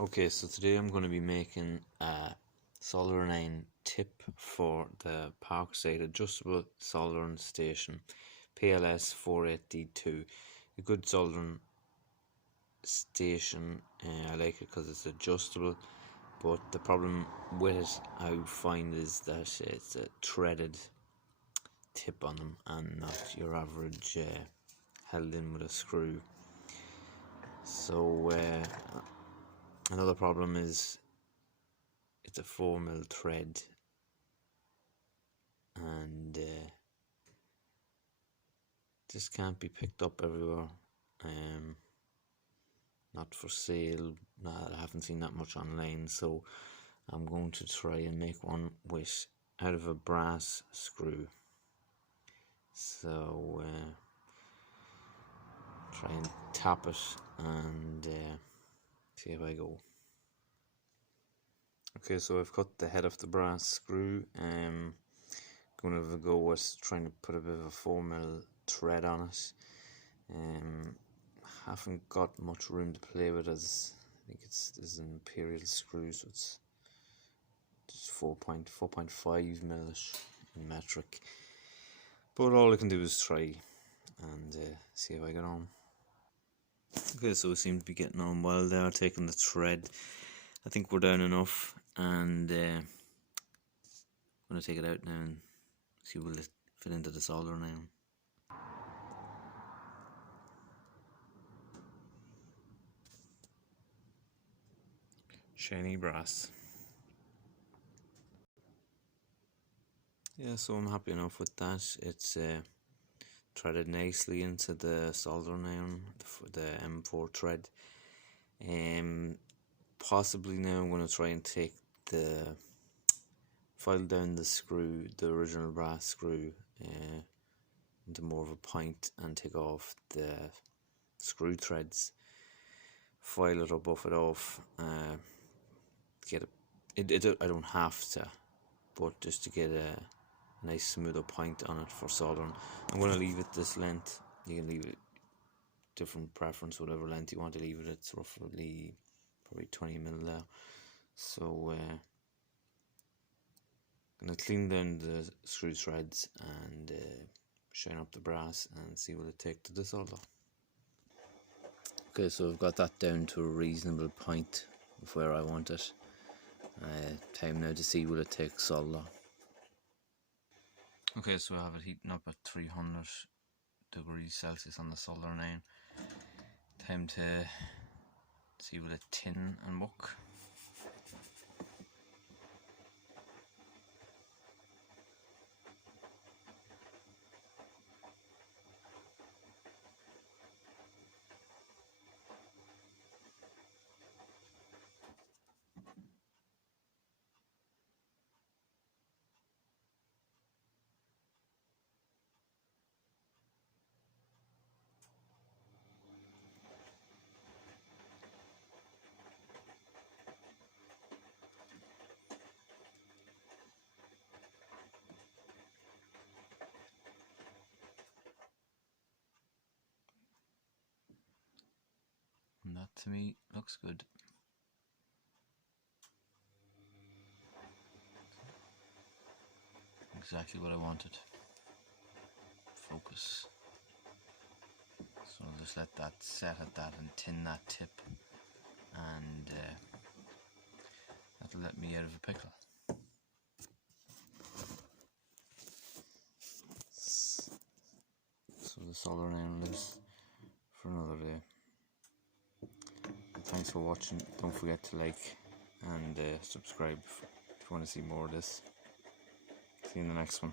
Okay, so today I'm going to be making a soldering iron tip for the Parkside Adjustable Soldering Station PLS 48D2. A good soldering station. I like it because it's adjustable, but the problem with it I find is that it's a threaded tip on them and not your average held in with a screw. So another problem is it's a 4mm thread, and just can't be picked up everywhere. Not for sale. I haven't seen that much online, so I'm going to try and make one with out of a brass screw. So try and tap it and see if I go. Okay, so I've cut the head of the brass screw. Going to have a go with trying to put a bit of a 4mm thread on it. Haven't got much room to play with, as I think this is an imperial screw, so it's just 4.5mm in metric. But all I can do is try and see how I get on. Okay, so we seem to be getting on well there, taking the thread. I think we're down enough, and I'm going to take it out now and see will it fit into the soldering iron. Shiny brass. Yeah, so I'm happy enough with that. It's threaded nicely into the soldering iron, the M4 thread. Possibly now I'm going to try and take file down the screw, the original brass screw, into more of a point and take off the screw threads. File it or buff it off. Get it. I don't have to, but just to get a nice smoother point on it for soldering. I'm going to leave it this length. You can leave it different preference, whatever length you want to leave it. It's roughly probably 20mm there. So gonna clean down the screw threads and shine up the brass and see what it takes to desolder. Okay, so I've got that down to a reasonable point of where I want it. Time now to see what it takes solder. Okay, so I have it heating up at 300 degrees Celsius on the soldering iron. Time to see what it tin and muck. And that to me looks good. Exactly what I wanted. Focus. So I'll just let that set at that and tin that tip, and that'll let me out of a pickle. So the soldering iron lives for another day. And thanks for watching. Don't forget to like and subscribe if you want to see more of this. See you in the next one.